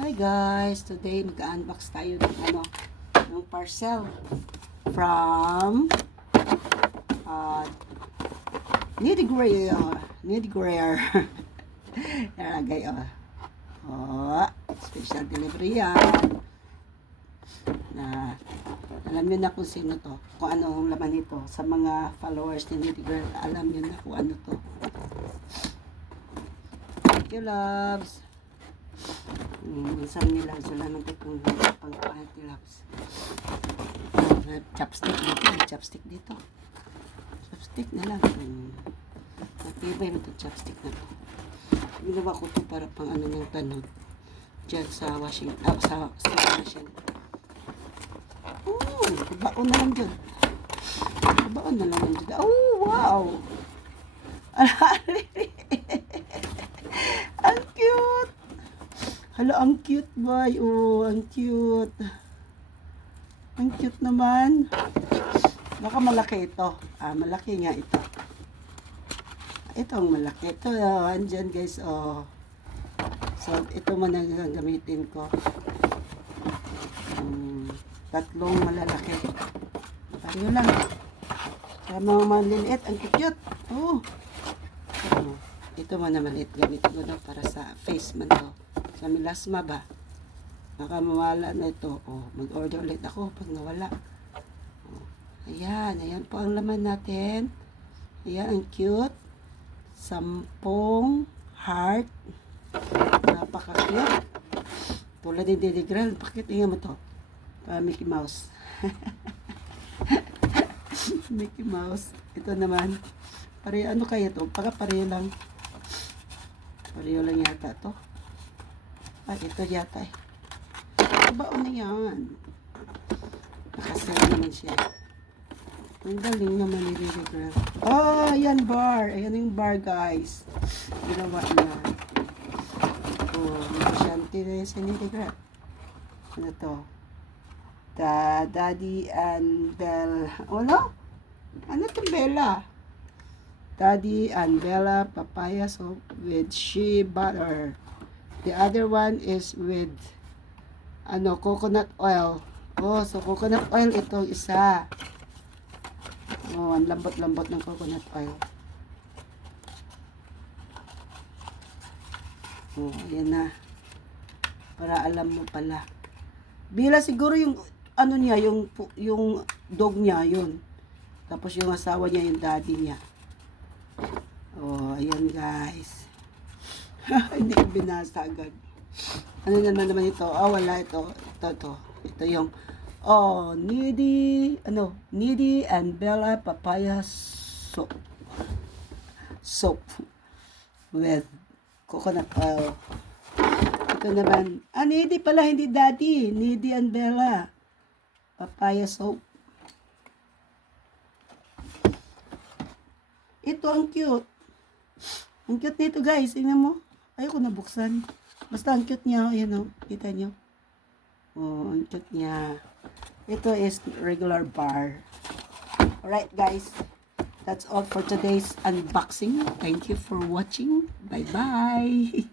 Hi guys, today mag-unbox tayo ng parcel from Nitty Grayer. Nalagay special delivery yan. Alam nyo na kung sino to, kung ano ang laman nito. Sa mga followers ni Nitty Grayer, alam nyo na kung ano to. Thank you, loves. Minsan nila sila ng pang-party loves. Chopstick dito. Chopstick dito. Chopstick na lang. Matibay mo itong chopstick na to. Ginawa ko to para pang ano ng tanod. Diyan sa washing. Sa machine. Baon na lang dyan. Baon na lang dyan. Oh, wow! Ang cute! Hala, ang cute boy. Oh, ang cute. Ang cute naman. Baka malaki ito. Malaki nga ito. Ito ang malaki. Ito, andyan guys. Oh. So, ito man ang gagamitin ko. Tatlong malalaki. Pareho lang. Kaya mga maliliit. Ang cute. Oh. Ito man na maliit. Gamitin ko daw para sa face man to. Sa milasma ba? Baka mawala na ito. Mag-order ulit ako pag nawala. Ayan. Ayan po ang laman natin. Ayan, ang cute. 10 heart. Napaka-cute. Tulad din Nitty Grayer. Pakitingin mo to. Mickey Mouse. Mickey Mouse. Ito naman. Ano kaya to? Pareho lang. Pareho lang yata to. Ito yata eh. Baon na yan. Nakasell naman siya. Ang galing naman ni Nitty Grayer. Ayan bar. Ayan yung bar guys. Ginawa niya. Shanty na si Nitty Grayer. Ano to? Daddy and Bella. Ano? Ano to Bella? Daddy and Bella papaya soap with shea butter. The other one is with coconut oil. So coconut oil itong isa. Ang lambot-lambot ng coconut oil. Ayan na. Para alam mo pala. Bila siguro yung niya, yung dog niya, yun. Tapos yung asawa niya, yung daddy niya. Ayan guys. Hindi ko binasa agad. Ano naman ito? Wala ito. Ito yung Nitty and Bella papaya soap. Soap with coconut oil. Ito naman. Nitty pala, hindi daddy. Nitty and Bella papaya soap. Ito ang cute. Ang cute nito guys. Tingnan mo. Ayoko nabuksan. Basta ang cute niya. Ayan o. Kita nyo. Ang cute niya. Ito is regular bar. Alright guys. That's all for today's unboxing. Thank you for watching. Bye bye.